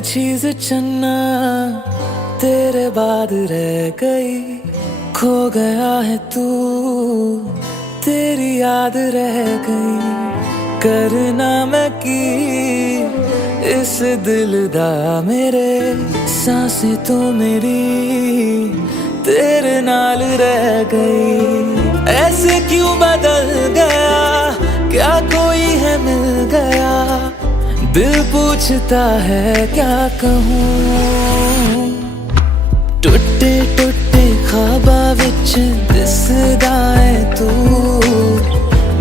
चीज चन्ना तेरे बाद रह गई, खो गया है तू तेरी याद रह गई। करना मैं की इस दिल दा मेरे, सांसें तो मेरी तेरे नाल रह गई। ऐसे क्यों बदल गया, क्या कोई है मिल गया, दिल पूछता है क्या कहूँ। टुटे टुटे ख्वाबा विच दिसदा है तू,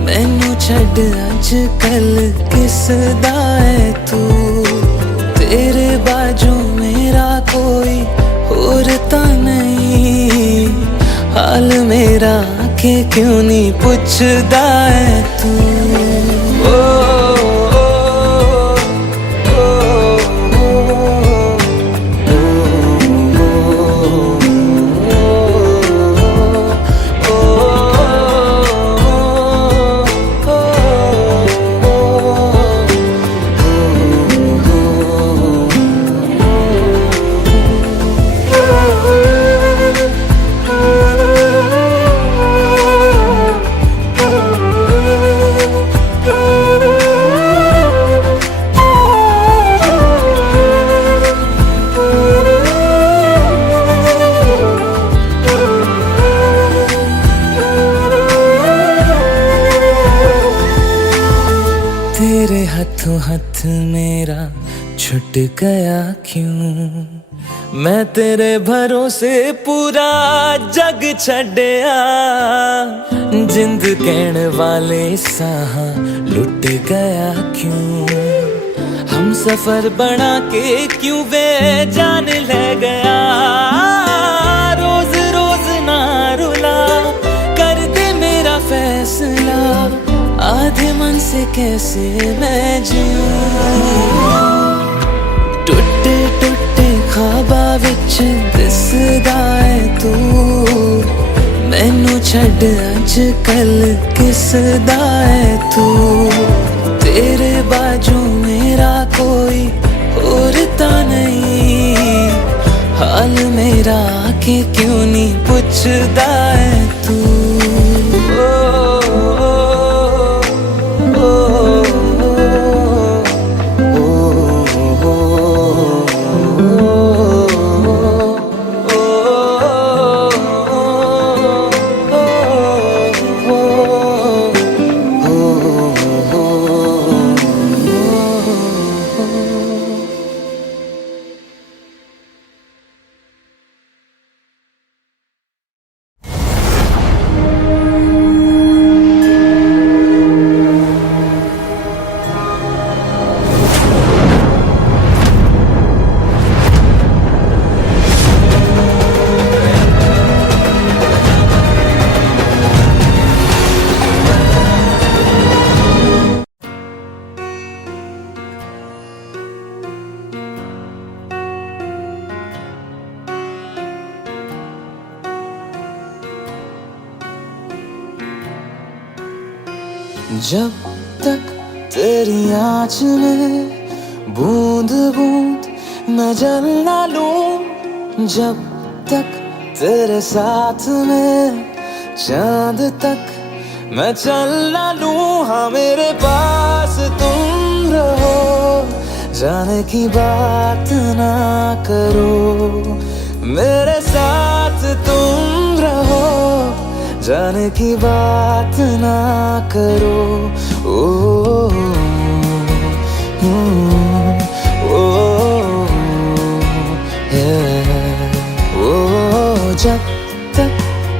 मैनू छड्ड अज कल किसदा है तू। तेरे बाजू मेरा कोई होर तां नहीं, हाल मेरा के क्यों नहीं पुछदा है तू। तेरे हाथों हाथ मेरा छुट गया क्यों, मैं तेरे भरोसे पूरा जग छड्या। जिंद कहण वाले साह लुट गया क्यों, हम सफर बना के क्यों वे जान ले गया। रोज रोज ना रुला, कर दे मेरा फैसला, आधे मन से कैसे मैं जीऊं। टुटे टुटे ख्वाबा विच दिसदा है तू, मैनू छड्ड अज कल किसदा है तू। तेरे बाजू मेरा कोई होर तां नहीं, हाल मेरा के क्यों नहीं पुछदा है तू। जब तक तेरी आँच में बूंद बूंद मैं जल ना लूं, जब तक तेरे साथ में चांद तक मैं चल ना लूं। हाँ मेरे पास तुम रहो, जाने की बात ना करो, मेरे साथ तुम रहो, जाने की बात ना करो। ओ, जब तक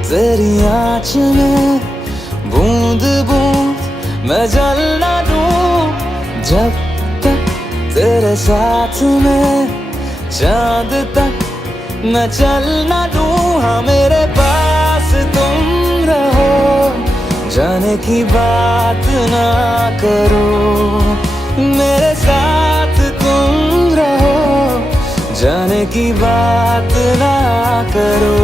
तेरी आँच में बूंद बूंद मैं जल ना लूं, जब तक तेरे साथ में चांद तक मैं चल ना लूं। हाँ मेरे पास तुम रहो, जाने की बात ना करो, मेरे साथ तुम रहो, जाने की बात ना करो।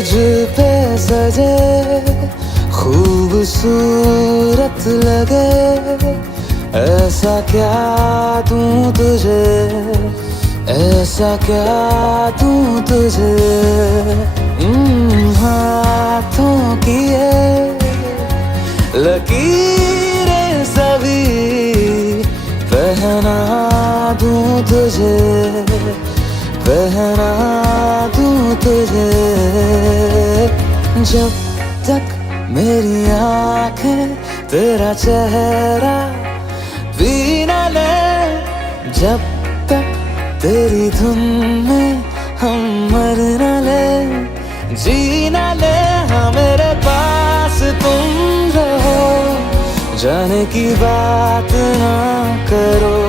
तुझ पे सजे खूबसूरत लगे, ऐसा क्या दूं तुझे, ऐसा क्या दूं तुझे। हाथों की ये लकीरें सभी पहना दूं तुझे, पहना दूं तुझे। जब तक मेरी आंखें तेरा चेहरा भी न ले, जब तक तेरी धुन में हम मर न ले, जी न ले। हाँ मेरे पास तुम रहो, जाने की बात ना करो,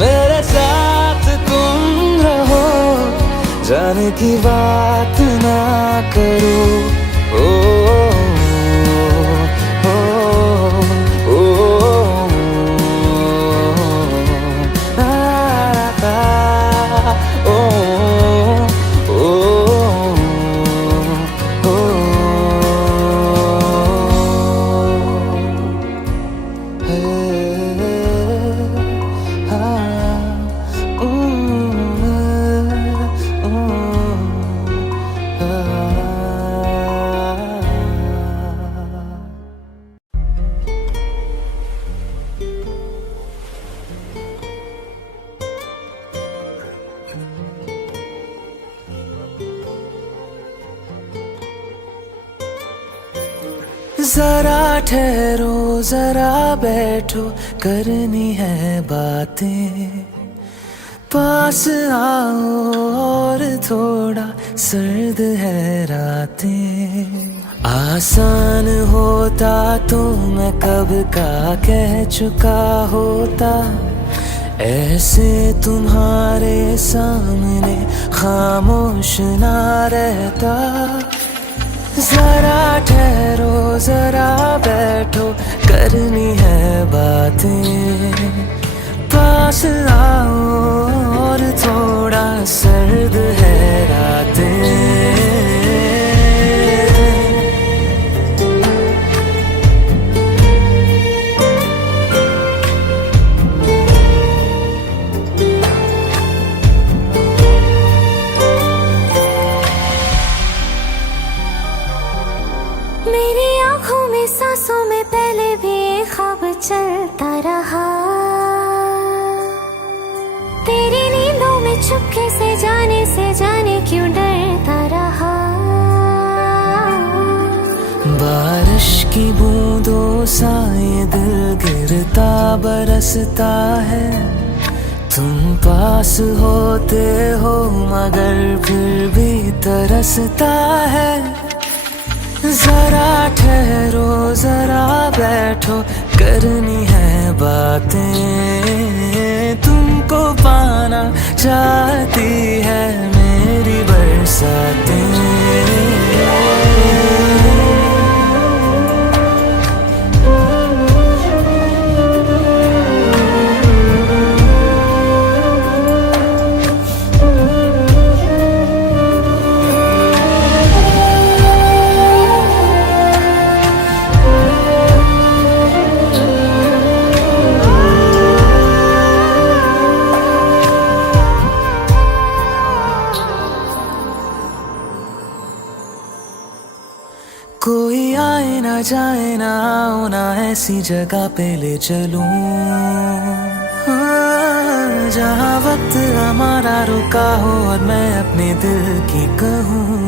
मेरे साथ तुम रहो, जाने की बात ना करो। ओ, ओ, ओ, ओ, ओ, जरा ठहरो जरा बैठो, करनी है बातें, पास आओ और थोड़ा सर्द है रातें। आसान होता तो मैं कब का कह चुका होता, ऐसे तुम्हारे सामने खामोश ना रहता। जरा ठहरो जरा बैठो, करनी है बातें, पास आओ और थोड़ा सर्द है रातें। मेरी आँखों में सांसों में पहले भी एक ख्वाब चलता रहा, तेरी नींदों में चुपके से जाने क्यों डरता रहा। बारिश की बूंदों सा ये दिल गिरता बरसता है, तुम पास होते हो मगर फिर भी तरसता है। जरा ठहरो जरा बैठो, करनी है बातें, तुमको पाना चाहती है मेरी बरसातें। कोई आए ना जाए ना आओ ना ऐसी जगह पे ले चलूं, जहाँ वक्त हमारा रुका हो और मैं अपने दिल की कहूँ।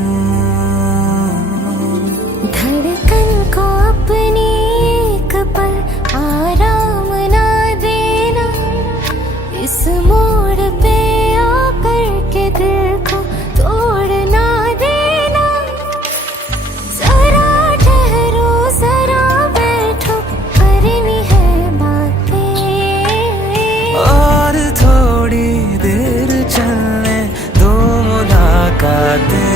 धड़कन को अपनी एक पल आराम ना देना, इस मोड़ पे आकर के दिल को तोड़ ना देना। जरा ठहरो जरा बैठो, करनी है बातें, और थोड़ी देर चलने दो मुलाकातें।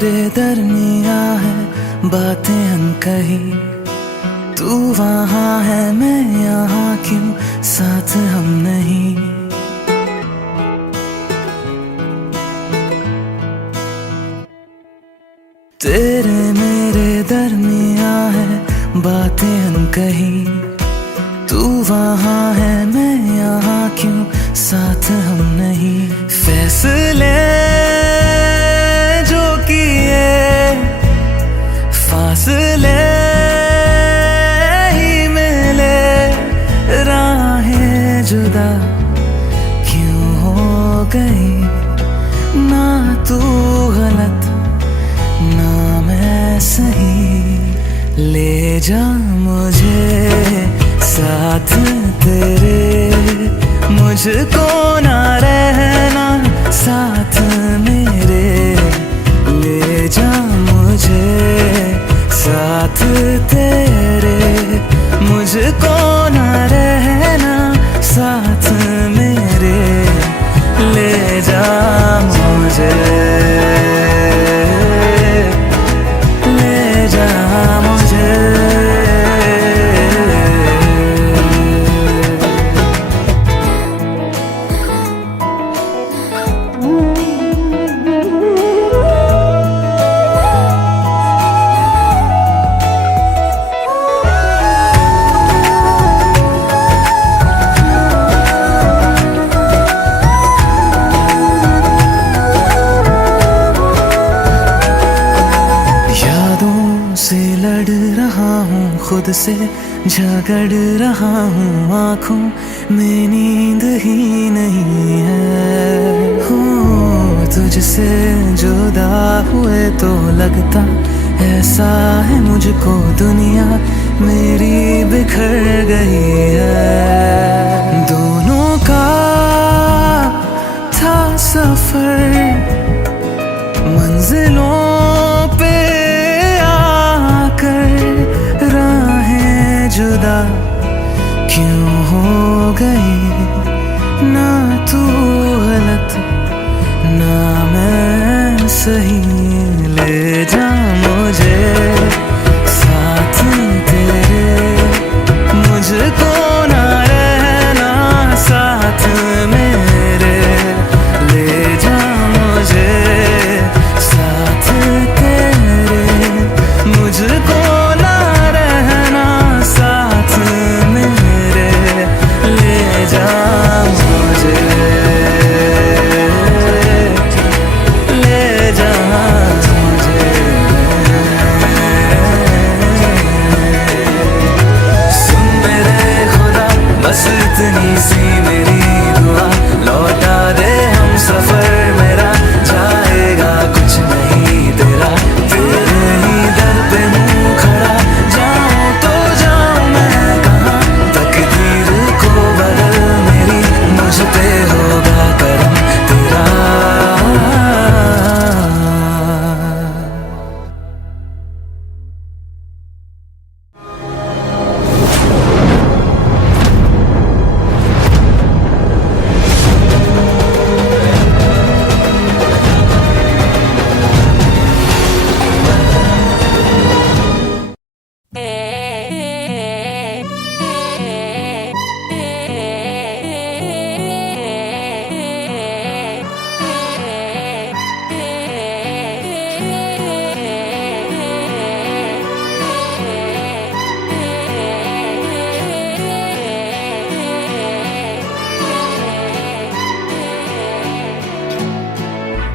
मेरे दरमिया है बातें अनकही, तू वहाँ है मैं यहाँ, क्यों साथ हम नहीं। तेरे मेरे दरमिया है बातें अनकही, तू वहाँ है मैं यहाँ, क्यों साथ हम नहीं। फैसले जो किए फासले ही मिले, राहें जुदा क्यों हो गई। ना तू गलत ना मैं सही, ले जा मुझे साथ तेरे, मुझको ना रहना साथ मेरे। ले जा मुझे साथ तेरे, मुझको ना रहना साथ मेरे। ले जा मुझे, ले जा मुझे। खुद से झगड़ रहा हूँ, आँखों में नींद ही नहीं है। हो तुझसे जुदा हुए तो लगता ऐसा है मुझको दुनिया मेरी बिखर गई है। दोनों का था सफर मंजिलों पे आकर, राहें जुदा क्यों हो गई। ना तू गलत ना मैं सही, ले जा मुझे साथ तेरे, मुझको ना रहना साथ मेरे। ले जा मुझे साथ तेरे, मुझको ना रहना साथ मेरे। ले जा मुझे, ले जा मुझे। सुन मेरे खुदा बस इतनी सी मेरी दुआ, लौटा दे हम सफर मेरा, जाएगा कुछ नहीं तेरा। तेरे ही दर पे मुँह खड़ा, जाऊँ तो जाऊँ मैं कहाँ। तकदीर को बदल मेरी, मुझ पे होगा करम तेरा।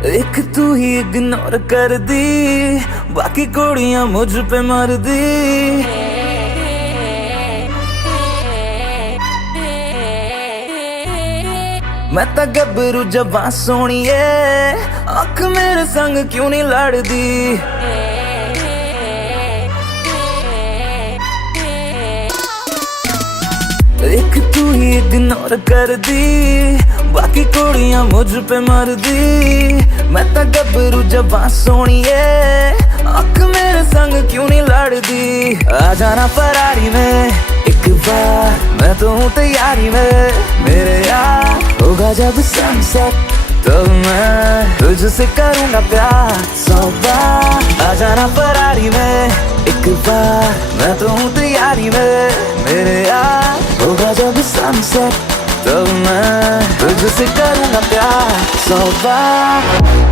एक तू ही इग्नोर कर दी, बाकी कुड़ियां मुझ पे मर दी। मैं तां गब्बरू जवां सोहणीए, अख मेरे संग क्यों नहीं लड़दी। एक तू ही इग्नोर कर दी, बाकी कुड़ियां मुझ पे मर दी। मैं तां गब्बरू जवां सोहणीए, अख मेरे संग क्यों नहीं लड़दी। आ जाना फरारी में एक बार, मैं तो हूँ तैयारी में मेरे यार। होगा जब सनसेट तो मैं तुझसे करूँगा प्यार 100 बार। बार मैं तो हूँ तैयारी में मेरे यार, होगा जब सनसेट तब मैं तुझसे करूँगा प्यार 100 बार।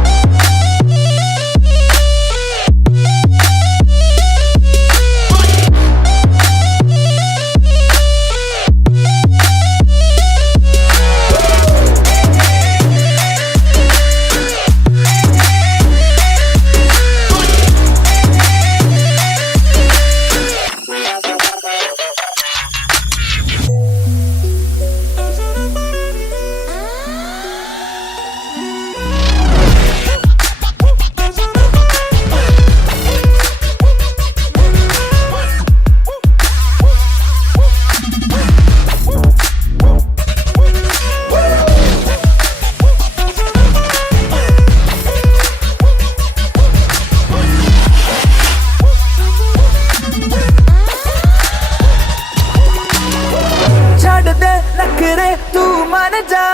तू मान जा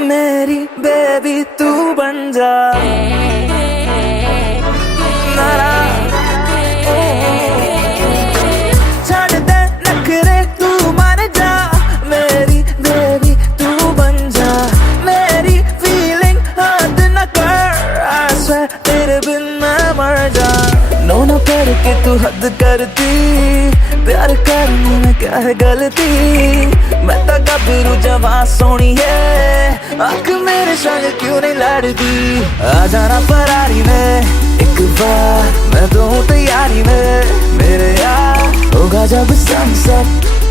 मेरी बेबी, तू बन जा नारा, छाड़ दे नखरे तू मान जा मेरी बेबी, तू बन जा मेरी फीलिंग हद न कर, I swear तेरे बिन मैं मर जा। नो न करके तू हद करती, प्यार करने में क्या है गलती, मैं तो गबरू जवां सोनी है, आँख मेरे संग क्यों नहीं लड़ती, आ जाना फरारी में एक बार मैं तो हूँ तैयारी में मेरे यार, होगा जब सनसेट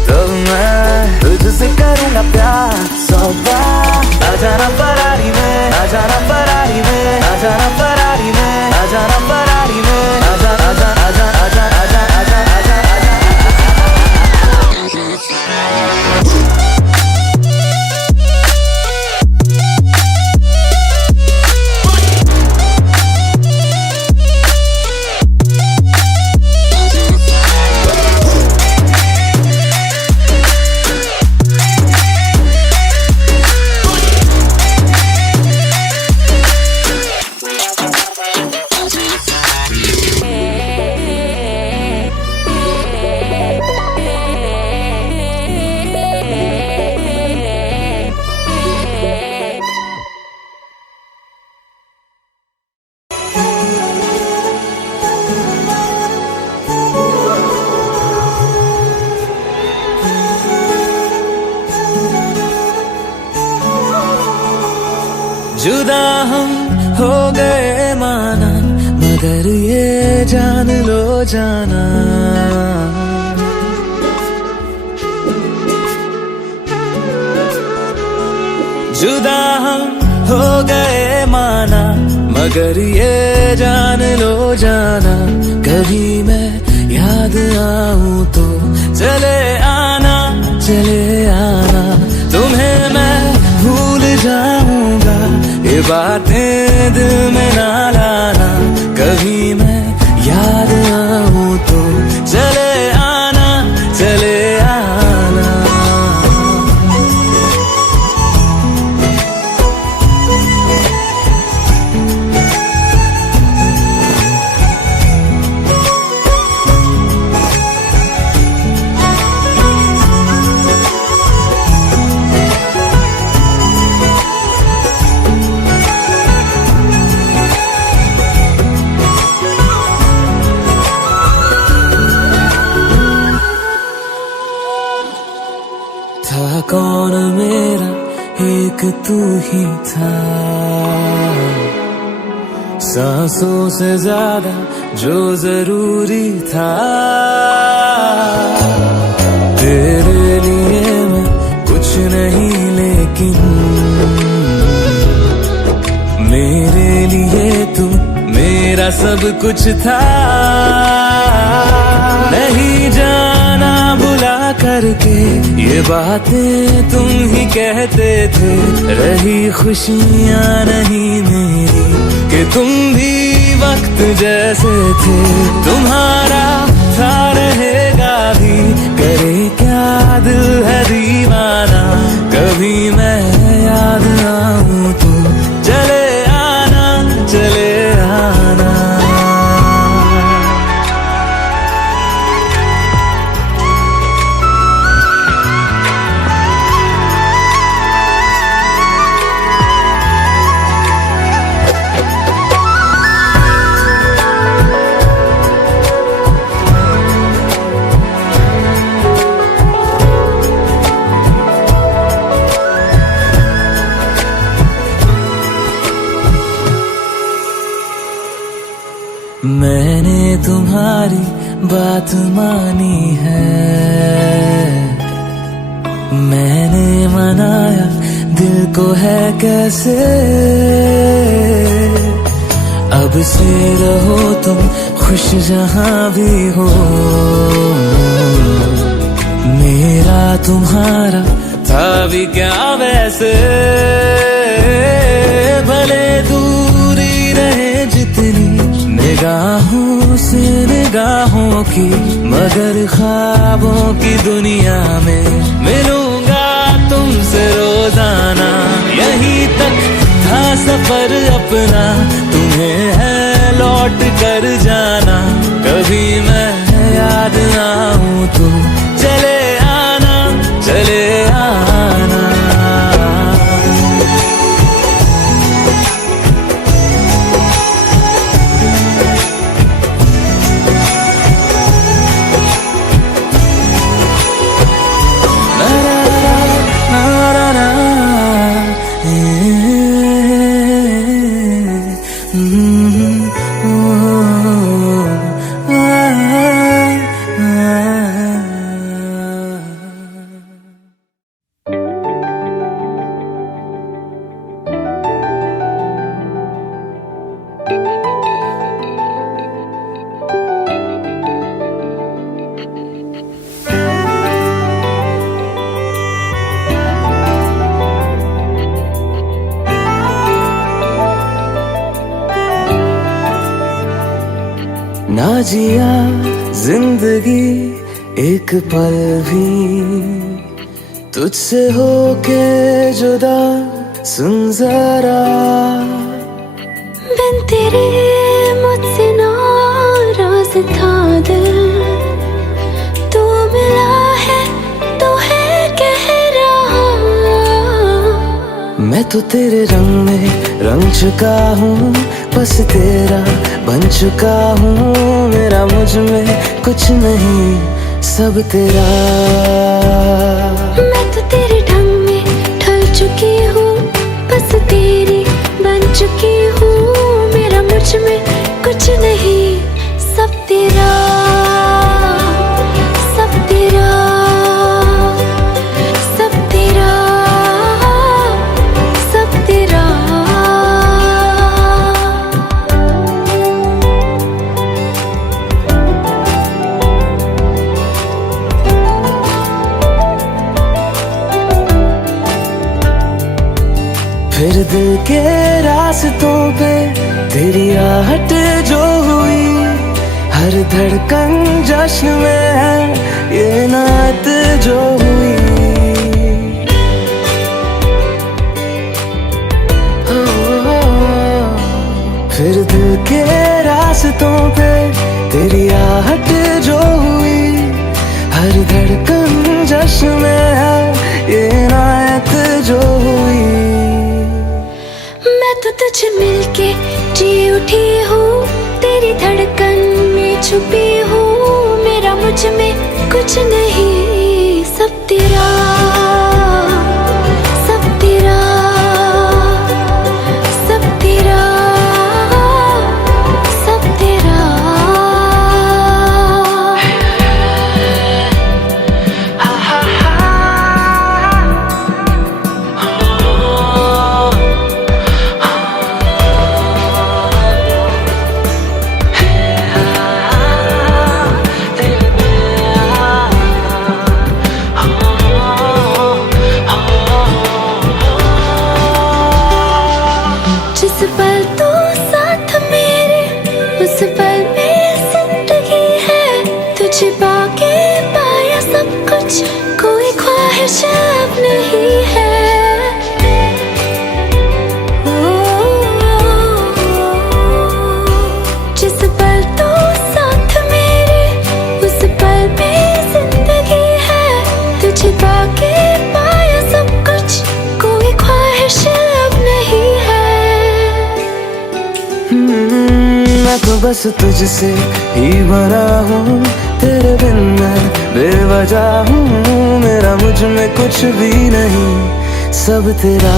तब मैं तुझसे करूँगा प्यार 100 बार। आ जाना फरारी में, आ जाना फरारी में, आ जाना फरारी में, आ जाना फरारी में, आ जा आ जा आ जा आ जा आ जा आ जा आ जा आ जा। जुदा हम हो गए माना, मगर ये जान लो जाना, जुदा हम हो गए माना, मगर ये जान लो जाना, कभी मैं याद आऊं तो चले आना, चले आना, तुम्हें मैं भूल जाऊंगा, ये बातें दिल में ना लाना, कभी मैं याद आऊं तो चले आना, चले आना। था कौन मेरा एक तू ही था, सांसों से ज्यादा जो जरूरी था, तेरे लिए मैं कुछ नहीं लेकिन मेरे लिए तू मेरा सब कुछ था, नहीं जाना बुला करके ये बातें तुम ही कहते थे, रही खुशियाँ नहीं मेरी कि तुम भी वक्त जैसे थे, तुम्हारा था रहेगा भी, करे क्या दिल है दीवाना, कभी मैं याद आऊं तो चले आना, चले आना। मैंने तुम्हारी बात मानी है, मैंने मनाया दिल को है कैसे। अब से रहो तुम खुश जहां भी हो, मेरा तुम्हारा था भी क्या वैसे। भले दूरी रहे जितनी निगाहों से निगाहों की, मगर ख्वाबों की दुनिया में मिलूंगा तुमसे रोजाना। यहीं तक था सफर अपना, तुम्हें है लौट कर जाना। कभी मैं याद आऊं तो चले आना, चले आना। ना जिया जिंदगी एक पल भी तुझसे होके जुदा, सुन जरा। बिन तेरे मुझसे नाराज था दिल, तू मिला है तो है कह रहा। मैं तो तेरे रंग में रंग चुका हूँ, बस तेरा बन चुका हूँ। मेरा मुझ में कुछ नहीं, सब तेरा। मैं तो तेरे ढंग में ढल चुकी हूँ, बस तेरी बन चुकी हूँ। मेरा मुझ में कुछ नहीं, सब तेरा, सब तेरा, सब तेरा, सब तेरा। फिर दिल के रास्तों पे तेरी आहट जो हुई, हर धड़कन जश्न में है ये नात जो हुई। फिर दिल के रास्तों पे तेरी आहट जो हुई, हर धड़कन जश्न में है ये नात जो हुई। मैं तो तुझे मिलके जी उठी हूँ, तेरी धड़कन में छुपी हूँ। मेरा मुझ में कुछ नहीं, सब तेरा, सब तेरा, सब तेरा, सब तेरा। जिस पल तू साथ मेरे, उस पल में जिंदगी है। तुझे पाके पाया सब कुछ, कोई ख्वाहिश अब नहीं है। जिस पल तू साथ मेरे, उस पल में जिंदगी है। तुझे पाके पाया सब कुछ, कोई ख्वाहिश अब नहीं है। मैं तो बस तुझसे ही भरा हूँ, तेरे बिन मैं बेवजह हूँ। मेरा मुझ में कुछ भी नहीं, सब तेरा,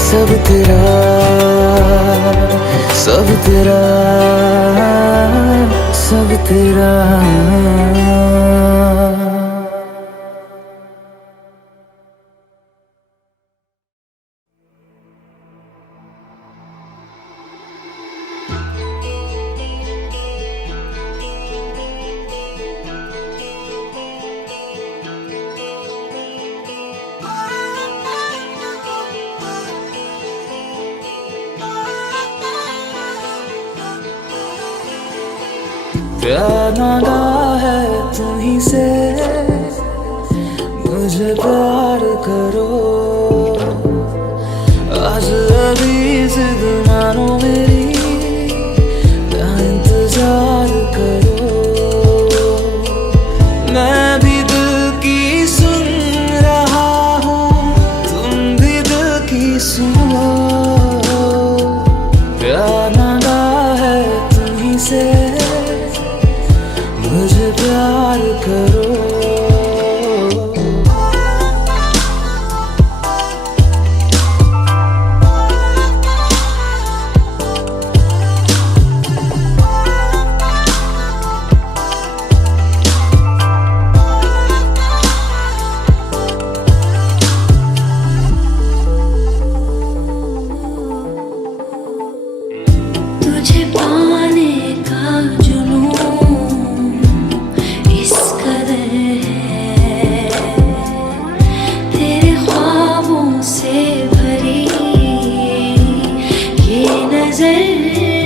सब तेरा, सब तेरा, सब तेरा। प्यार मांगा है तुम्हीं से, मुझे प्यार करो। आज अभी जिद मानो मेरी, ना इंतजार करो। मैं भी दिल की सुन रहा हूँ, तुम भी दिल की सुनो। प्यार मांगा है तुम्हीं से, मुझे प्यार करो। तुझे पाने का जुनून इस कदर है, तेरे ख्वाबों से भरी ये नजर है।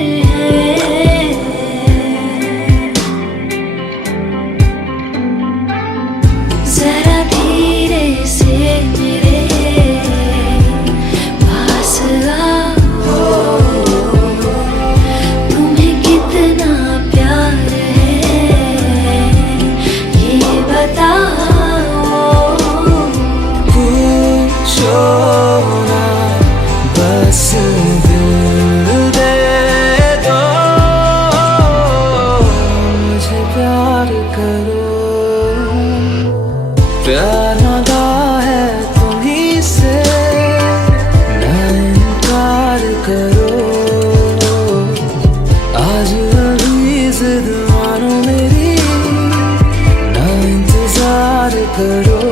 जरा धीरे से मेरे पास आओ, तुम्हें कितना प्यार है ये बताओ। पूछो ना, बस दिल दे दो, मुझे प्यार करो। प्यार मांगा है तुम्हीं से, ना इनकार करो। आज अभी जिद मानो मेरी, ना इंतजार करो।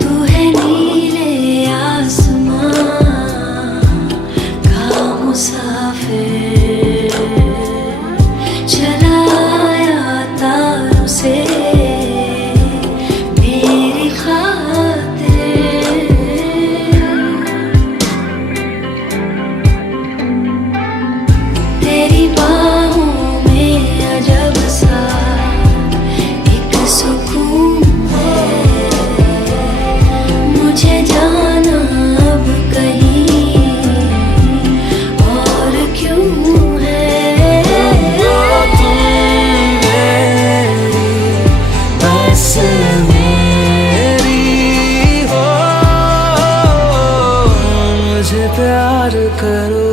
तू है नीले आसमां का मुसाफिर, चला आया तारों से मेरी खातिर। तेरी बाहों में अजब सा एक सुकून है, मुझे जाना अब कहीं और क्यों है। तुम मेरी, बस मेरी हो, मुझे प्यार करो।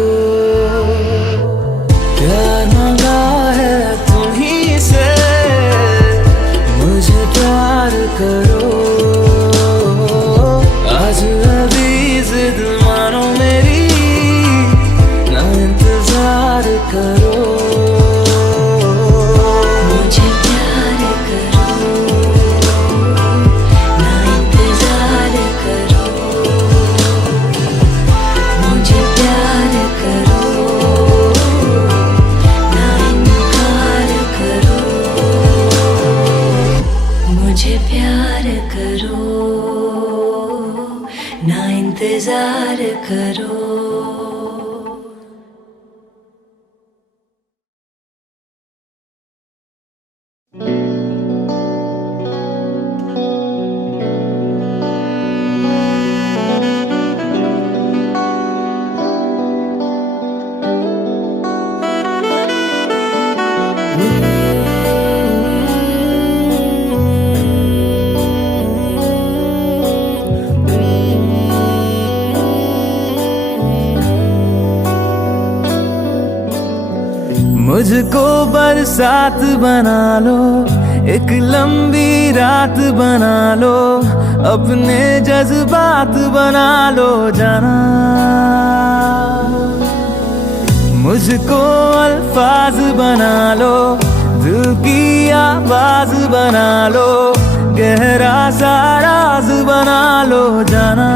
प्यार मांगा है तुम्हीं से, मुझे प्यार करो। आज अभी जिद मानो मेरी, ना इंतजार करो। मुझे प्यार करो, ना इंतजार करो। मुझे प्यार करो, ना इनकार करो। मुझे प्यार करो, ना इंतजार करो। मुझको बरसात बना लो, एक लंबी रात बना लो, अपने जज्बात बना लो जाना। मुझको अल्फाज बना लो, दिल की आवाज बना लो, गहरा सा राज बना लो जाना।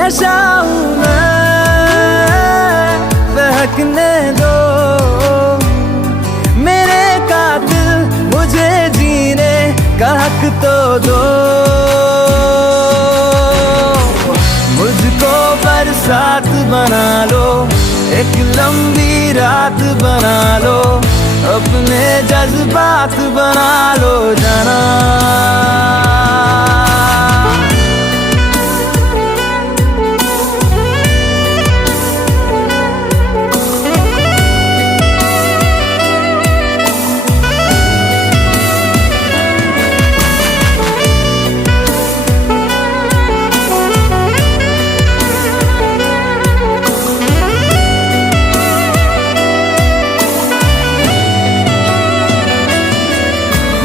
नशा हूँ मैं, बहकने दो मेरे कातिल, मुझे जीने का हक तो दो। मुझको बरसात बना लो, एक लंबी रात बना लो, अपने जज्बात बना लो जाना।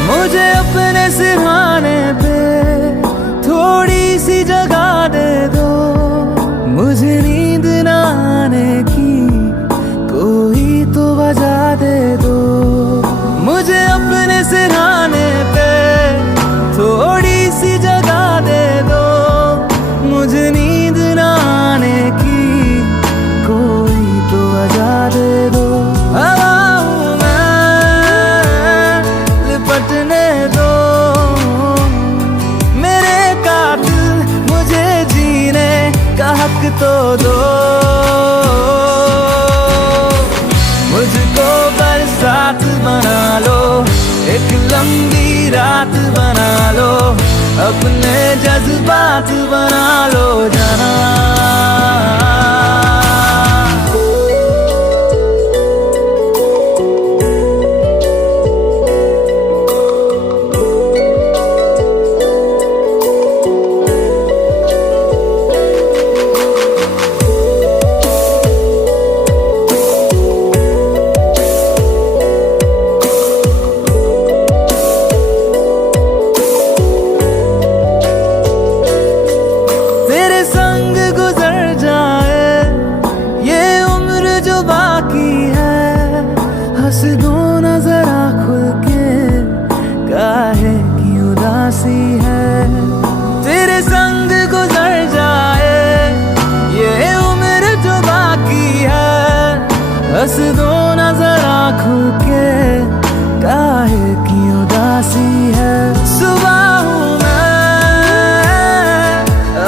मुझे अपने सिरहाने पे थोड़ी सी जगह दे दो, मुझे नींद न आने की कोई तो वजह दे दो। मुझे अपने सिरहाने पे थोड़ी सी जगह दे दो, मुझे नींद न आने की कोई तो वजह दे दो। हवा हूँ मैं, लिपटने दो मेरे कातिल, मुझे जीने का हक तो दो। मुझको बरसात बना लो, एक लंबी रात बना लो, अपने जज्बात बना लो जाना। हंस दो ना जरा खुल के, काहे की उदासी है। तेरे संग गुजर जाए ये उम्र जो बाकी है, हंस दो ना जरा खुल के, काहे की उदासी है। सुबह हूँ मैं,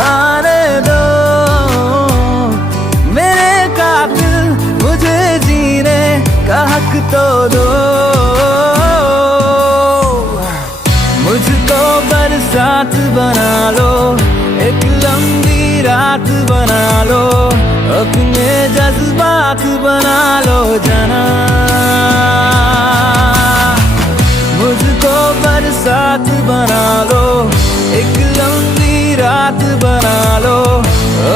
आने दो मेरे कातिल, मुझे जीने का हक तो दो। मुझको बरसात बना लो, एक लंबी रात बना लो, अपने जज्बात बना लो जाना। मुझको बरसात बना लो, एक लंबी रात बना लो,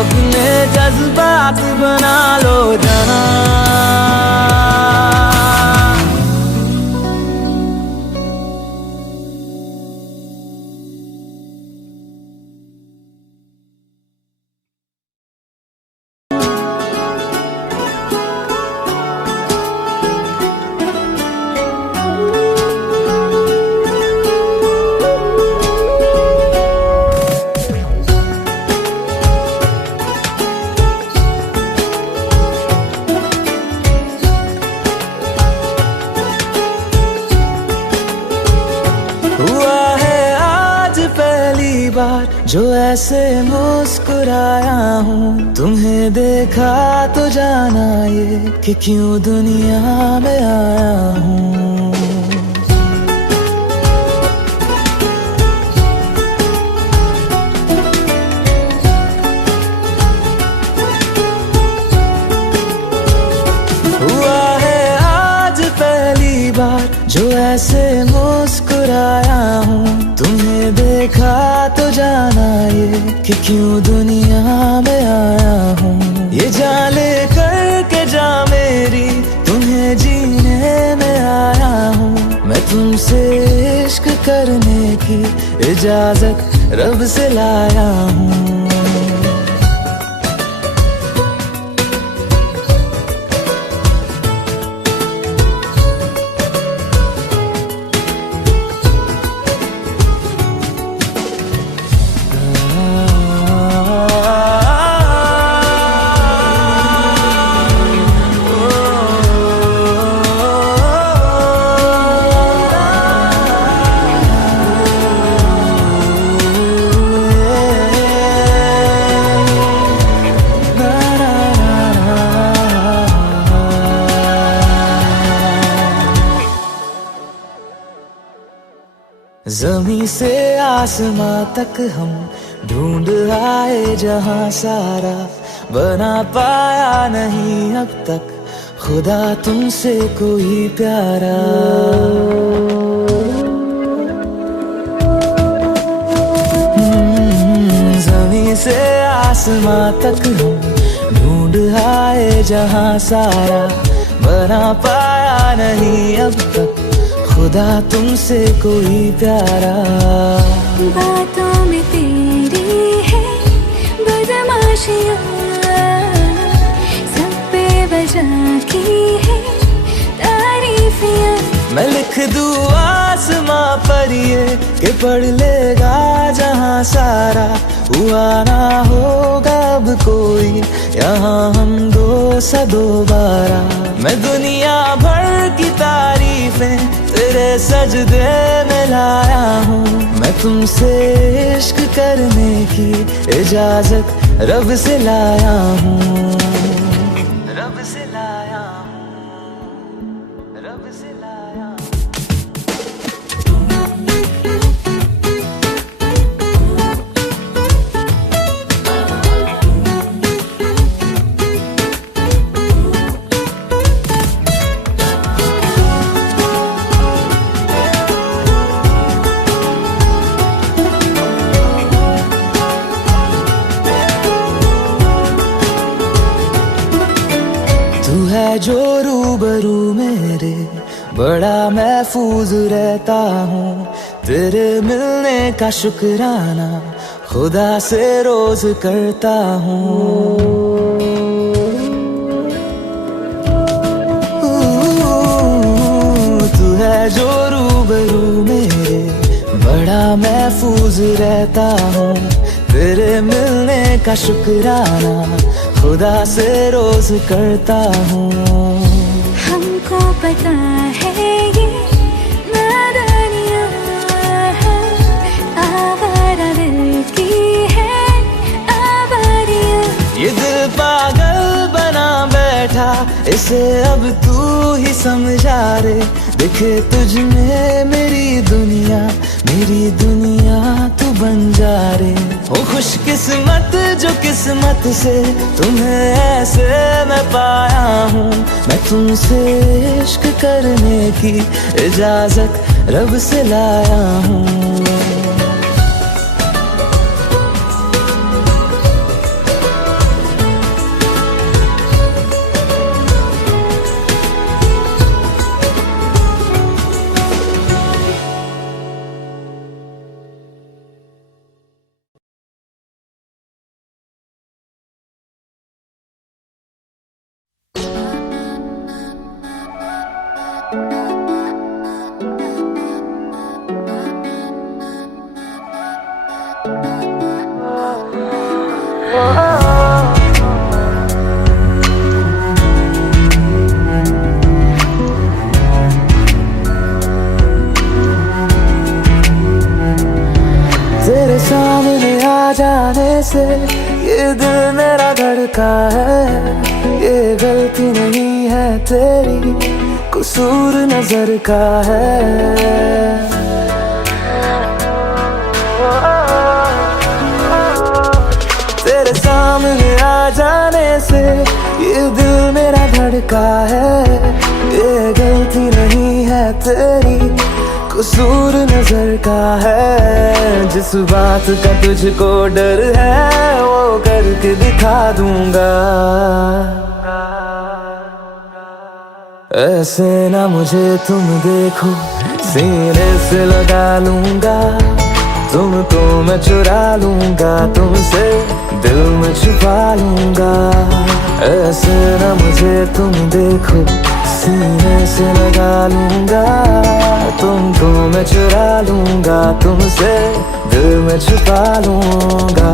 अपने जज्बात बना लो जाना। जो ऐसे मुस्कुराया हूँ, तुम्हें देखा तो जाना ये कि क्यों दुनिया में आया हूँ। हुआ है आज पहली बार जो ऐसे मुस्कुराया हूँ, तुम्हें देखा तो जाना ये कि क्यों दुनिया में आया हूँ। ये जान ले कर के जा मेरी, तुम्हें तुमसे इश्क करने की इजाजत रब से लाया हूँ। ज़मीं से आसमां तक हम ढूंढ आए जहां सारा, बना पाया नहीं अब तक खुदा तुमसे कोई प्यारा। ज़मीं से आसमां तक हम ढूंढ आए जहां सारा, बना पाया नहीं अब तक खुदा तुमसे कोई प्यारा। बातों में तेरी है बदमाशियाँ, सब पे वजह की है तारीफियाँ। मैं लिख दूँ आसमां पर ये कि पढ़ लेगा जहां सारा, हुआ ना होगा अब कोई यहाँ हम दो सा दोबारा। मैं दुनिया भर की तारीफें तेरे सजदे में लाया हूँ। मैं तुमसे इश्क करने की इजाजत रब से लाया हूँ। रब से लाया हूँ, रब से लाया हूँ। तू है जो रूबरू मेरे, बड़ा महफूज रहता हूँ। तेरे मिलने का शुक्राना खुदा से रोज करता हूँ। तू है जो रूबरू मेरे, बड़ा महफूज रहता हूँ। तेरे मिलने का शुक्राना खुदा से रोज करता हूँ। हमको पता है ये नादानियाँ हैं, आवारा दिल की है आवारियाँ। ये दिल पागल बना बैठा, इसे अब तू ही समझा रे। दिखे तुझ में मेरी दुनिया तू बन जा रे। हो खुशकिस्मत जो किस्मत से तुम्हें ऐसे मैं पाया हूँ। मैं तुमसे इश्क करने की इजाजत रब से लाया हूँ। तेरे सामने आ जाने से ये दिल मेरा धड़का है। ये गलती नहीं है तेरी, कसूर नजर का है। तेरे सामने आ जाने से ये दिल मेरा धड़का है। ये गलती नहीं है तेरी, कसूर नजर का है। जिस बात का तुझको डर है वो करके दिखा दूंगा। ऐसे ना मुझे तुम देखो, सीने से लगा लूंगा तुमको मैं चुरा लूंगा तुमसे दिल में छुपा लूंगा ऐसे न मुझे तुम देखो सीने से लगा लूंगा तुमको मैं चुरा लूंगा तुमसे दिल में छुपा लूंगा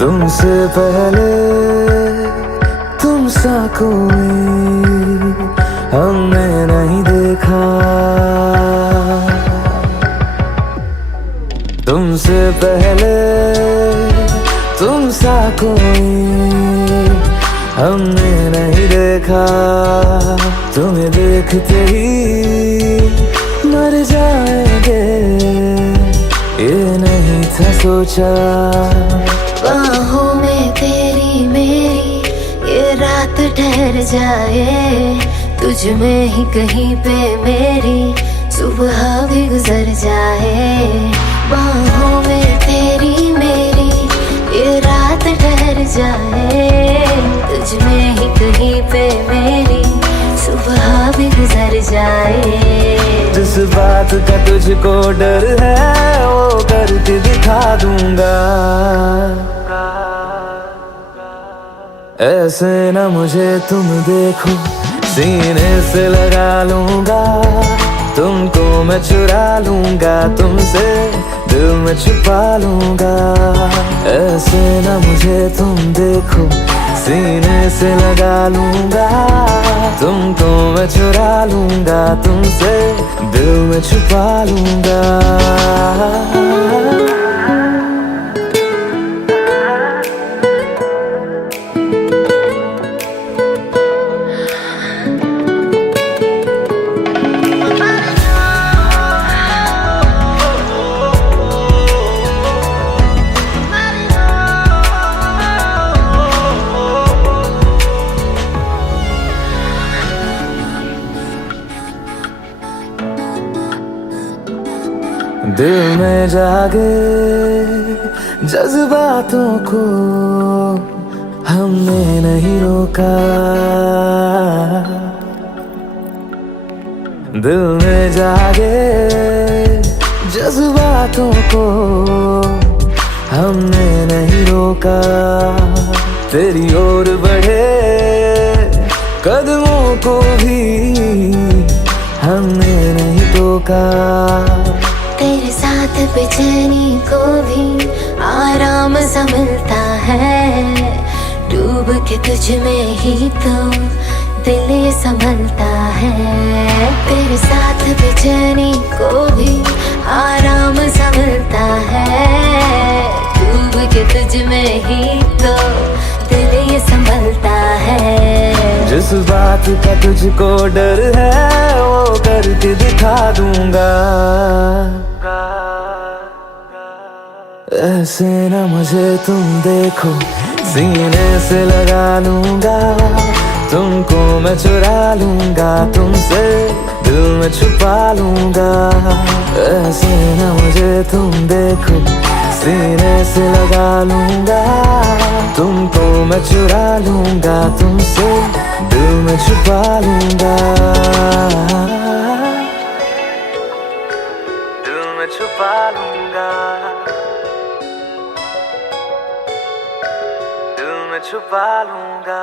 तुमसे पहले तुम सा कोई हमने नहीं देखा तुमसे पहले तुम सा कोई हमने नहीं देखा तुम्हें देखते ही मर जाएंगे ये नहीं था सोचा बाहों में तेरी मेरी ये रात ठहर जाए तुझ में ही कहीं पे मेरी सुबह भी गुजर जाए बाहों में तेरी मेरी ये रात ठहर जाए तुझ में ही कहीं पे मेरी सुबह भी गुजर जाए जिस बात का तुझको डर है वो करके दिखा दूंगा ऐसे न मुझे तुम देखो सीने से लगा लूंगा तुमको मैं चुरा लूंगा तुमसे दिल में छुपा लूंगा ऐसे न मुझे तुम देखो सीने से लगा लूंगा तुमको मैं चुरा लूंगा तुमसे दिल में छुपा लूंगा दिल में जागे जज्बातों को हमने नहीं रोका दिल में जागे जज्बातों को हमने नहीं रोका तेरी ओर बढ़े कदमों को भी हमने नहीं टोका तेरे साथ बेचैनी को भी आराम सा मिलता है डूब के तुझ में ही तो दिल ये संभलता है तेरे साथ बेचैनी को भी आराम सा मिलता है डूब के तुझ में ही तो दिल ये संभलता है जिस बात का तुझको डर है वो करके दिखा दूंगा ऐसे न मुझे तुम देखो सीने से लगा लूंगा तुमको मैं चुरा लूंगा तुमसे दिल में छुपा लूंगा ऐसे न मुझे तुम देखो सीने से लगा लूंगा तुमको मैं चुरा लूंगा तुमसे दिल में छुपा लूंगा दिल में छुपा लूंगा दिल में छुपा लूंगा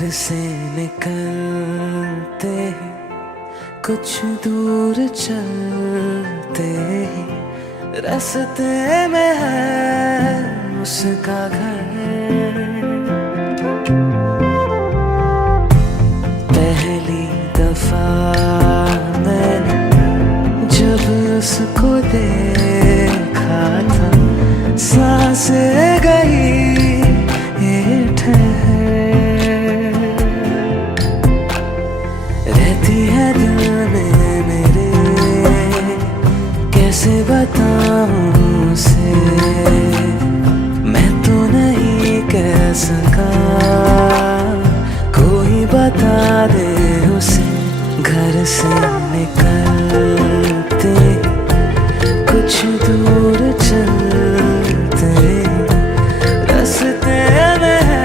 घर से निकलते ही कुछ दूर चलते ही रास्ते में है उसका घर। पहली दफा मैंने जब उसको देखा था सांसें गई ये ठहर, रहती है दिल में मेरे कैसे बताऊं उसे, मैं तो नहीं कह सका कोई बता दे उसे। घर से निकलते कुछ दूर चलते रास्ते में है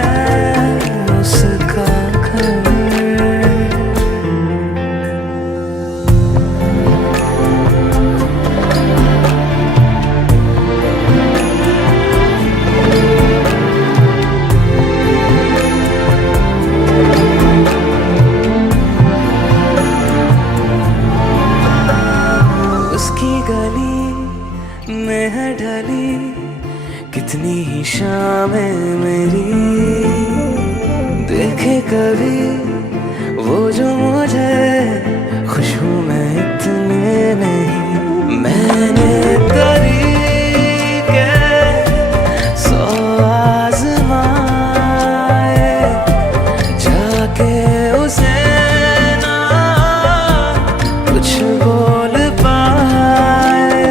उसका घर। उसकी गली में है ढली कितनी ही शामें मेरी, देखे कभी वो जो मुझे खुशबू में इतने नहीं। मैंने तरीके सौ आज़माए जाके उसे ना कुछ बोल पाए,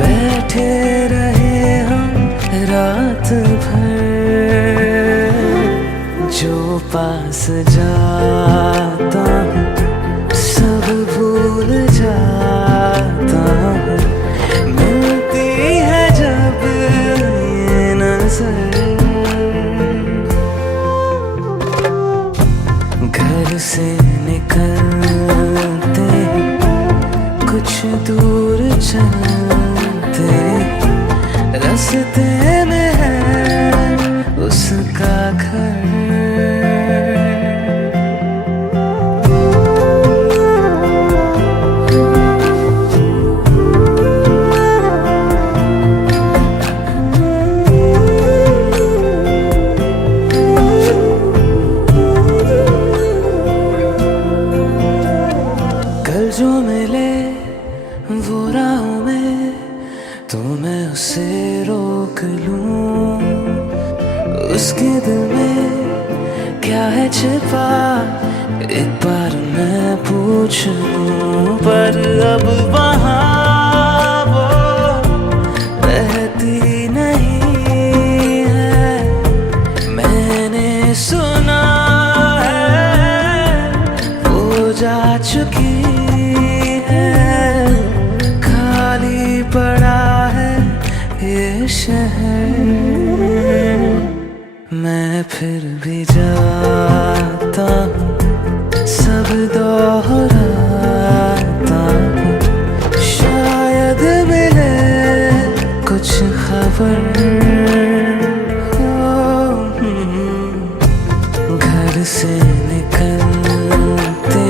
बैठे रहे हम रात भर। जो पास जाता हूँ सब भूल जाता हूँ, मिलती है जब ये नजर। घर से निकलते कुछ दूर चलते रास्ते में है उसका घर। कल जो मिले वो राहों में तो मैं उसे रोक लूं, उसके दिल में क्या है छिपा एक बार मैं पूछ लूं। पर अब वहाँ वो रहती नहीं है, मैंने सुना है वो जा चुकी है। खाली पड़ा है ये शहर, मैं फिर भी जाता हूँ सब दोहराता हूँ, शायद मिले कुछ खबर। घर से निकलते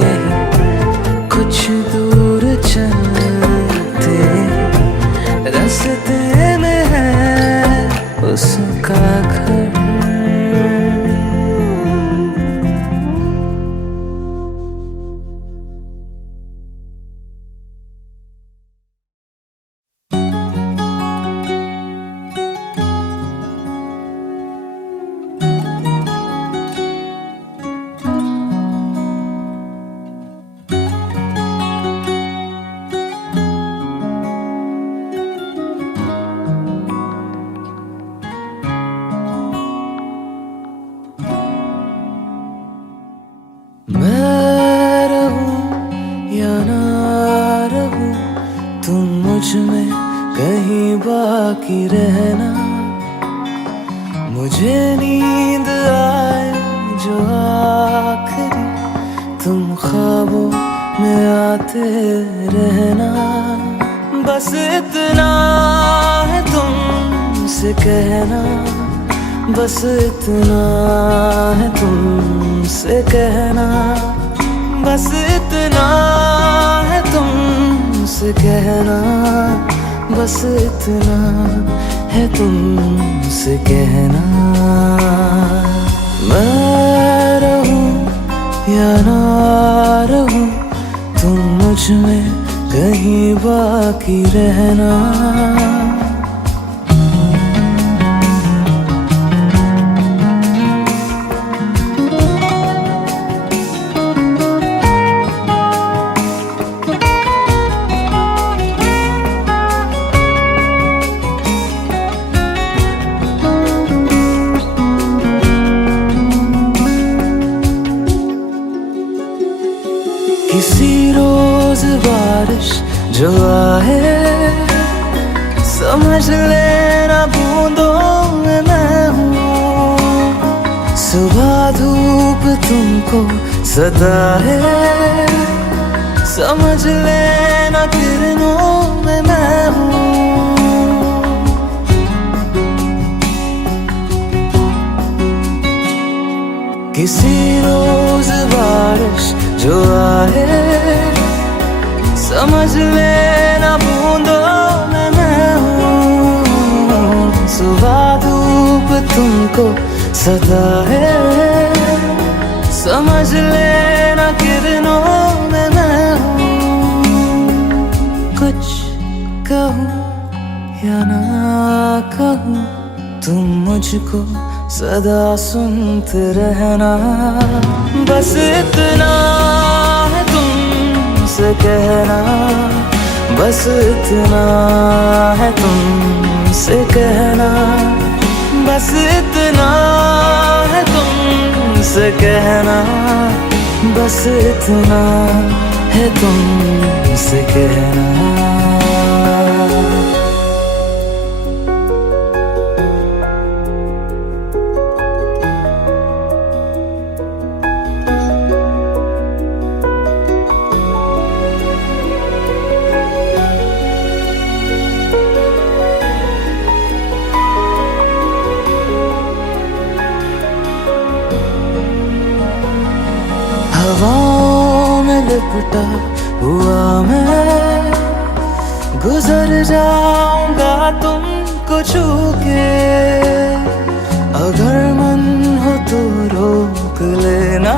कुछ दूर चलते रास्ते में है उसका घर। मैं रहूं या ना रहूं तुम मुझ में कहीं बाकी रहना, मुझे नींद आए जो आखिरी तुम ख्वाबों में आते रहना। बस इतना है तुमसे कहना, बस इतना है तुमसे कहना, बस इतना है तुमसे कहना, बस इतना है तुमसे कहना। मैं रहूं या ना रहूं, तुम मुझ में कहीं बाकी रहना। किसी रोज बारिश जो आए, समझ लेना बूंदों में मैं हूँ। सुबह धूप तुमको सताए, समझ लेना किरणों में मैं हूँ। किसी रोज बारिश जो आए, समझ लेना बूंदों में मैं हूँ। सुबह धूप तुमको सताए, समझ लेना किरणों में मैं हूँ। कुछ कहूँ या ना कहूँ, तुम मुझको सदा सुनते रहना। बस इतना है तुमसे कहना, बस इतना है तुमसे कहना, बस इतना है तुमसे कहना, बस इतना है तुमसे कहना। हवाओं में लिपटा हुआ मैं, गुजर जाऊंगा तुमको छू के। अगर मन हो तो रोक लेना,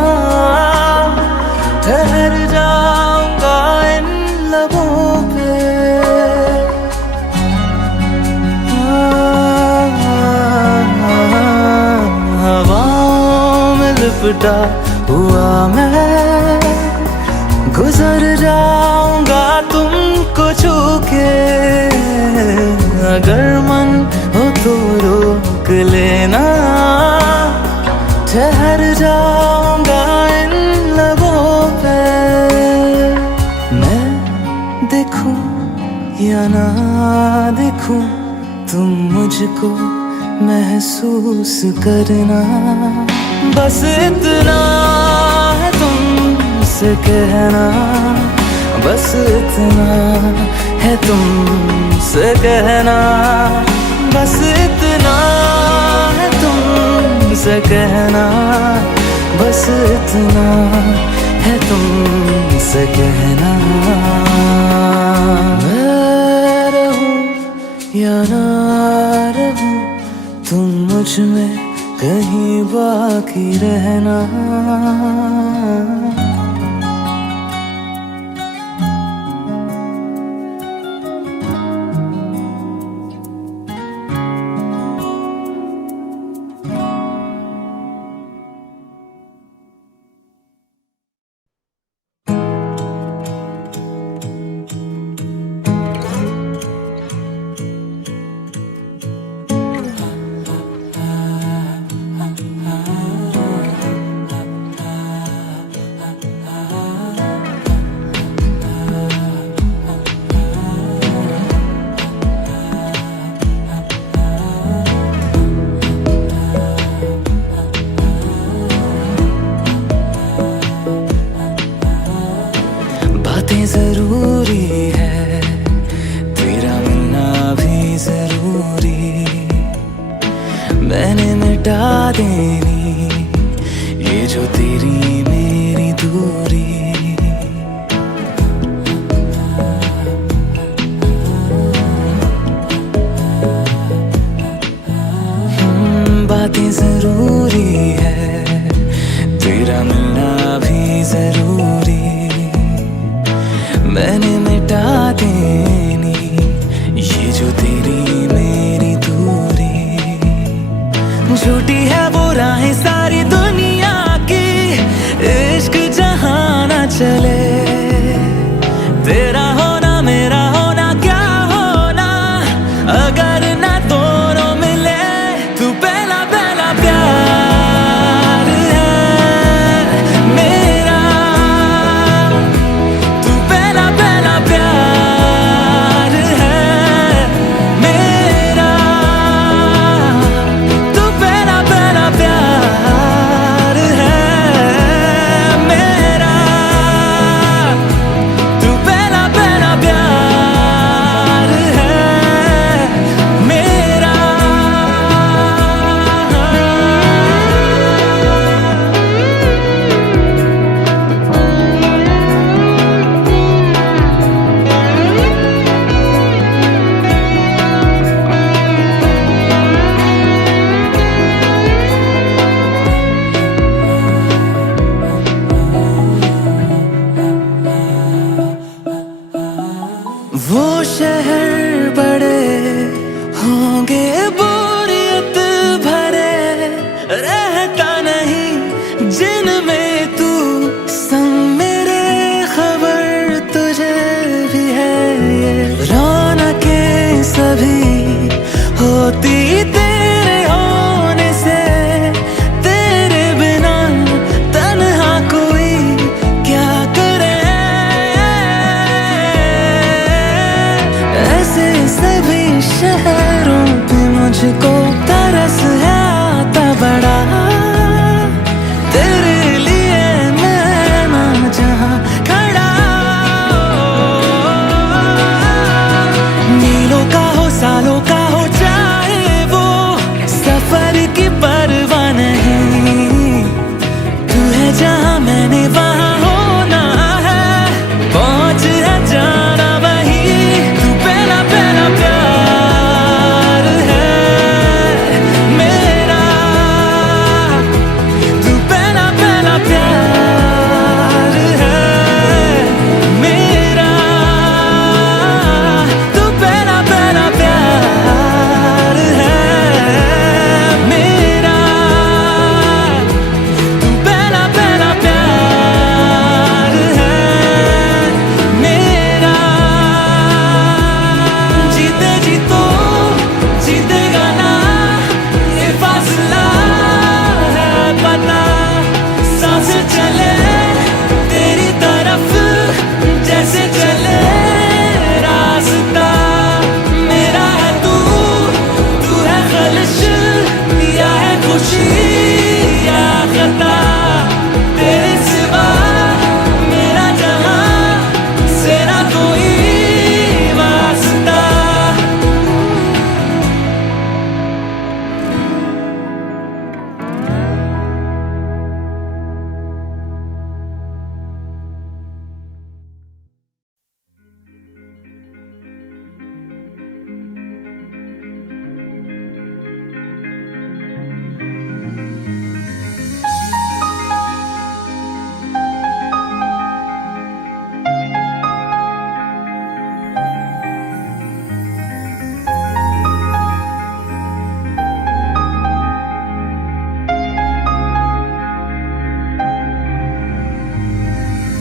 ठहर जाऊंगा इन लबों पे। हवाओं में लिपटा हुआ मैं, गुजर जाऊंगा तुमको छू के। अगर मन हो तो रोक लेना, ठहर जाऊंगा इन लबों पे। मैं देखूं या ना देखूं, तुम मुझको महसूस करना। बस इतना है तुमसे कहना, बस इतना है तुमसे कहना, बस इतना है तुमसे कहना, बस इतना है तुमसे कहना। मैं रहूं या ना रहूं, तुम मुझ में कहीं बाकी रहना।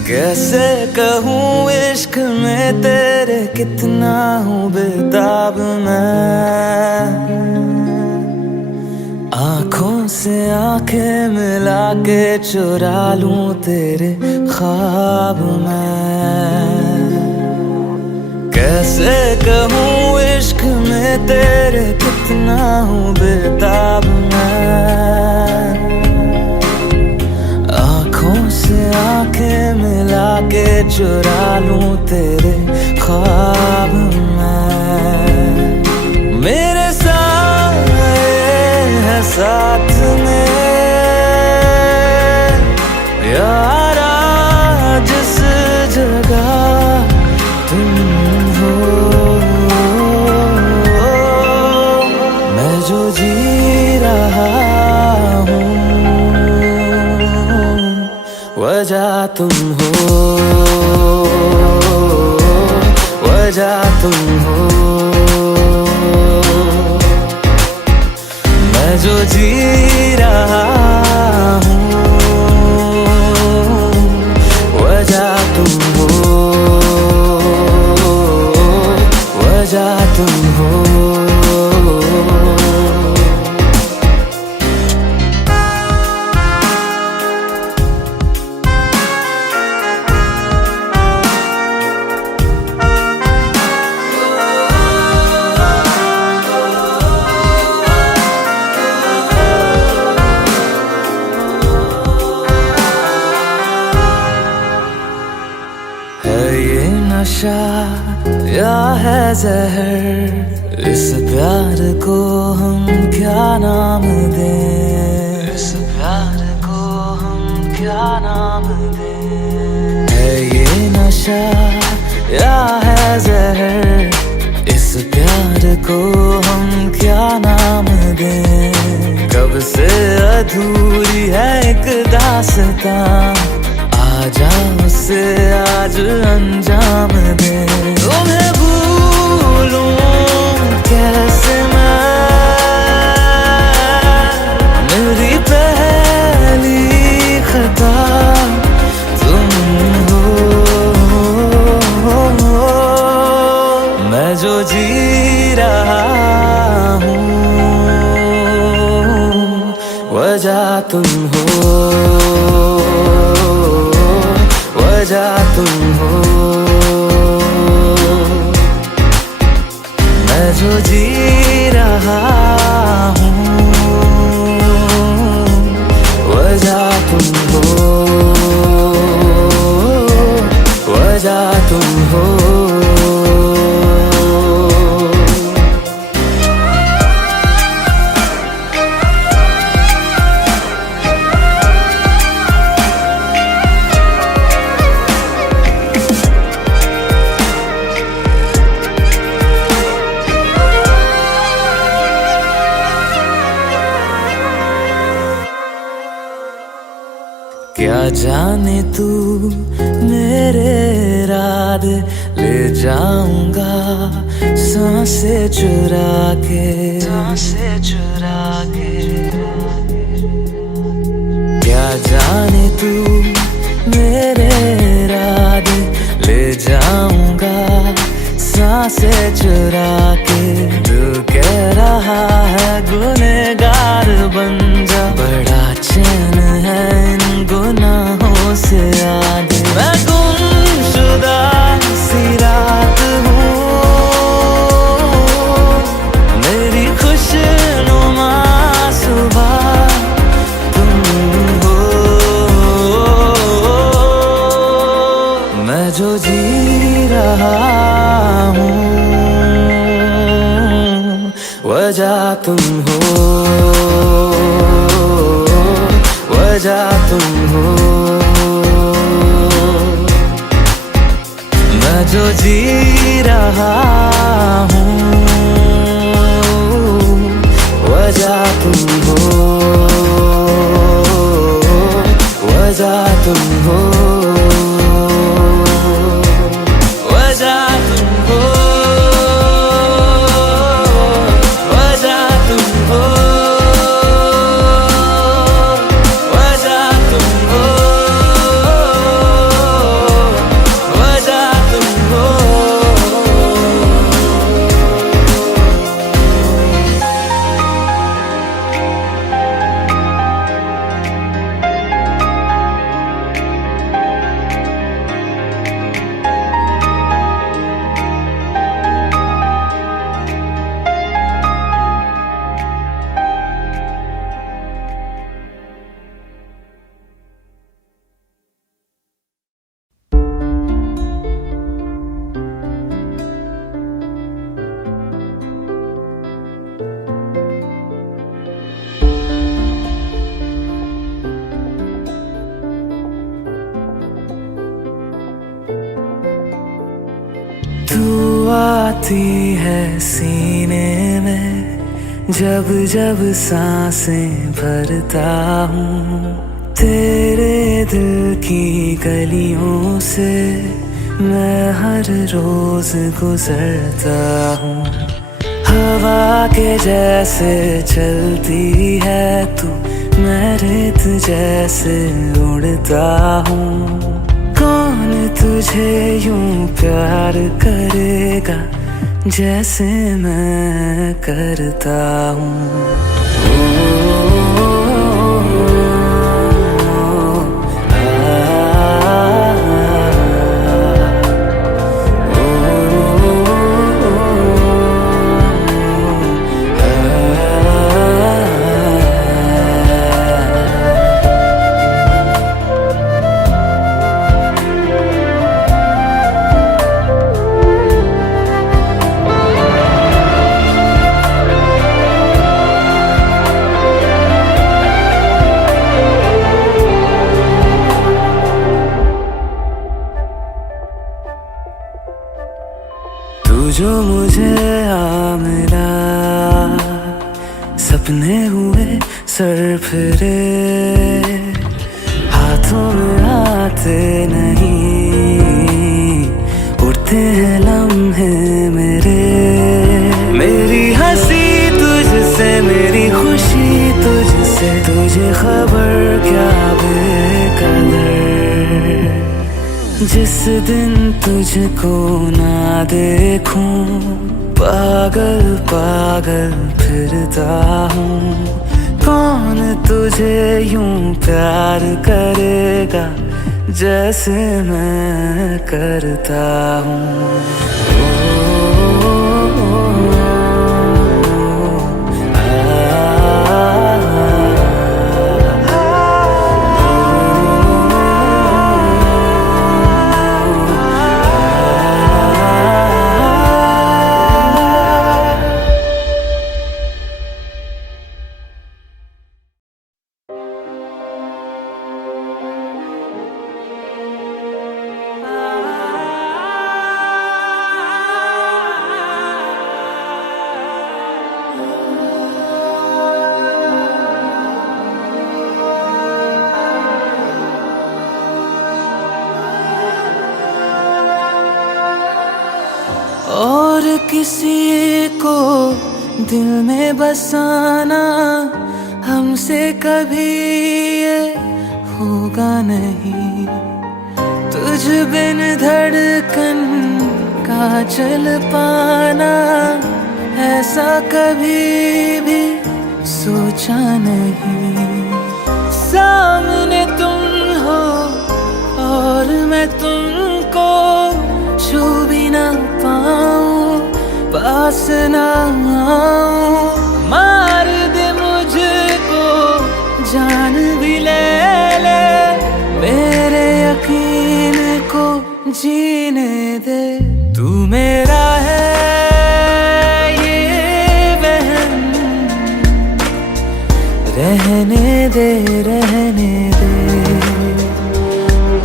कैसे कहूँ इश्क में तेरे कितना हूँ बेताब मैं, आँखों से आंखें मिला के चुरा लूं तेरे ख्वाब मैं। कैसे कहूँ इश्क में तेरे कितना हूँ बेताब मैं, आँखों से आंखें मिला के चुरा लूं तेरे ख्वाब मैं। मेरे साए है साथ में यारा जिस जगह तुम हो, मैं जो जी रहा हूँ वजह तुम हो, वजह तुम हो। मैं जो जी रहा हूँ वजह तुम हो, वजह तुम हो। ये नशा या है जहर, इस प्यार को हम क्या नाम दें, इस प्यार को हम क्या नाम दें। है ये नशा या है जहर, इस प्यार को हम क्या नाम दें। कब से अधूरी है एक दास्तां, आजा उसे आज अंजाम दे। तुम्हें भूलूं कैसे मैं, मेरी पहली खता तुम हो, मैं जो जी रहा हूँ वजह तुम हो, वजह तुम हो। मैं जो जी रहा हूँ वजह तुम हो, वजह तुम हो। क्या जाने तू मेरे इरादे ले जाऊंगा सांसें चुरा के, सांसें चुरा के। क्या जाने तू मेरे इरादे ले जाऊंगा सांसें चुरा के। दिल कह रहा है गुनहगार बन जा, बड़ा चैन है इन गुनाहों से आगे। मैं गुमशुदा सी रात हूँ, मेरी खुशनुमा सुबह तुम हो, मैं जो जी रहा हूँ वजह तुम हो, वजह तुम हो। मैं जो जी रहा हूँ वजह तुम हो, वजह तुम हो, वजह तुम हो, वजह तुम हो, वजह तुम हो, तू आती है सीने में जब जब सांसें भरता हूँ। तेरे दिल की गलियों से मैं हर रोज गुजरता हूँ। हवा के जैसे चलती है तू, मैं रेत जैसे उड़ता हूँ। कौन तुझे यूं प्यार करेगा जैसे मैं करता हूँ। तू जो मुझे आ मिला, सपने हुए सर फिरे, हाथों में आते नहीं, उड़ते हैं लम्हे मेरे। मेरी हंसी तुझसे, मेरी खुशी तुझसे, तुझे खबर क्या बेकदर। जिस दिन तुझको ना देखूं, पागल पागल फिरता हूँ। कौन तुझे यूं प्यार करेगा जैसे मैं करता हूँ। और किसी को दिल में बसाना हमसे कभी ये होगा नहीं। तुझ बिन धड़कन का चल पाना ऐसा कभी भी सोचा नहीं। सामने तुम हो और मैं तुमको छू भी ना पाऊं, पास ना आऊं। मार दे मुझको, जान भी ले ले, मेरे यकीन को जीने दे। तू मेरा है ये वहम, रहने दे रहने दे।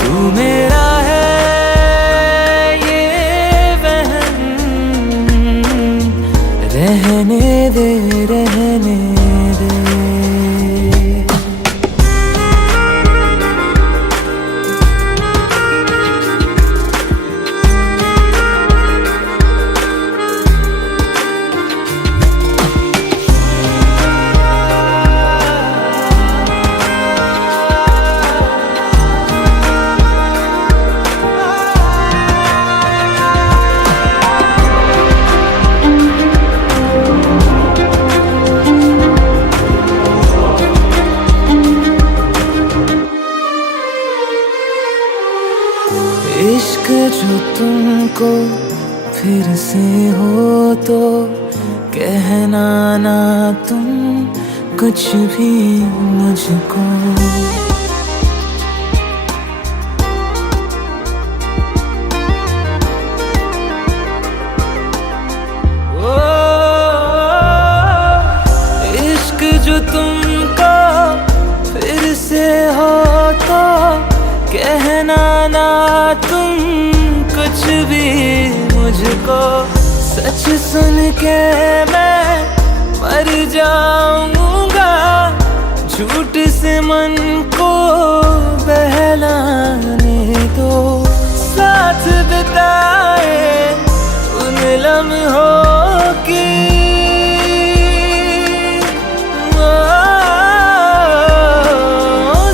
तू मेरा है रहने दे रहने दे। इश्क जो तुमको फिर से हो तो कहना ना तुम कुछ भी मुझको। इश्क जो तुमको फिर से हो तो कहना ना तुम कुछ भी मुझको, सच सुन के मैं मर जाऊंगा। झूठ से मन को बहलाने दो, साथ बिताए उन लम्हों की,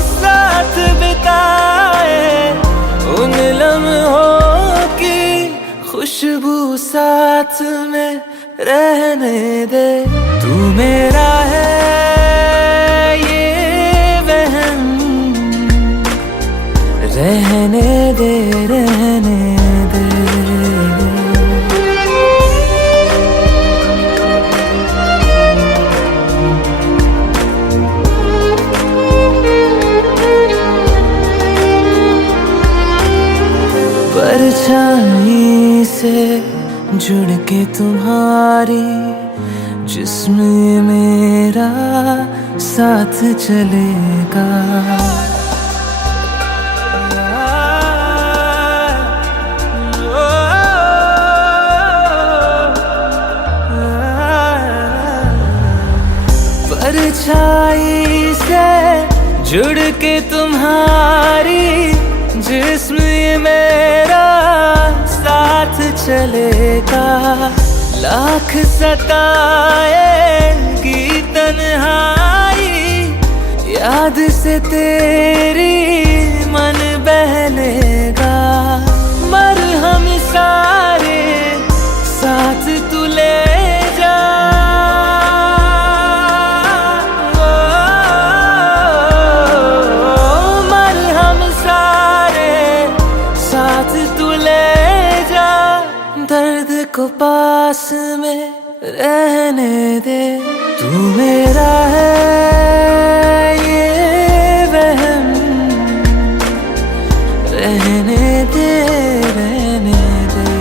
साथ बिताए उन लम्हों की खुशबू साथ में रहने दे। तू मेरा है ये वहम, रहने दे, रहने दे। परछाई से जुड़ के तुम्हारी, जिसमें मेरा साथ चलेगा। परछाई से जुड़ के तुम्हारी, जिसमें मेरा साथ चलेगा। लाख सताएगी तन्हाई, याद से तेरी मन बहलेगा। मरहम सारे साथ तू ले जा, मरहम सारे साथ तू ले जा। दर्द को पास में रहने दे। तू मेरा है ये वहम, रहने दे, रहने दे।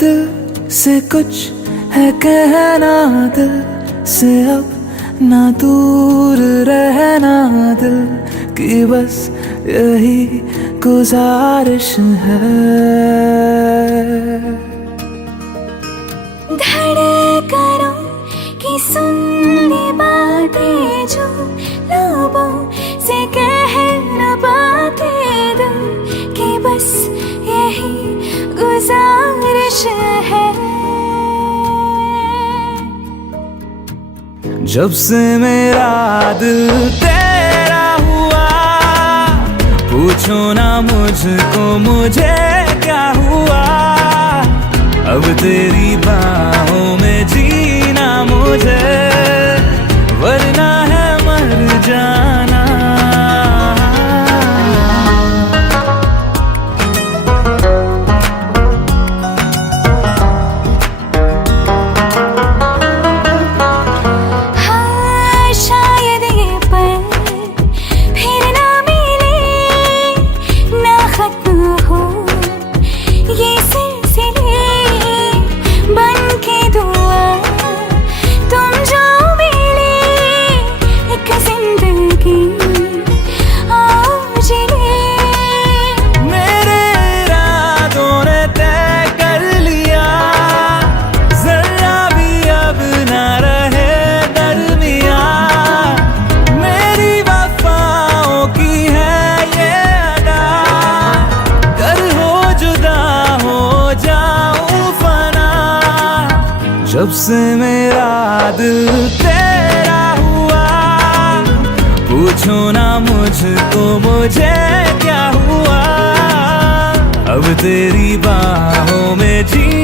दिल से कुछ है कहना, दिल से अब ना दूर रहना। दिल की बस यही गुजारिश है। धड़कनों की सुननी बातें जो लबों से कह न पाते, दिल की बस यही गुजारिश है। जब से मेरा दिल तेरा हुआ, पूछो ना मुझको मुझे क्या हुआ। अब तेरी बाहों में जीना मुझे, वरना है मर जाना। तुम जो मिले एक जिंदगी जब से मेरा दिल तेरा हुआ, पूछो ना मुझको मुझे क्या हुआ। अब तेरी बाहों में जी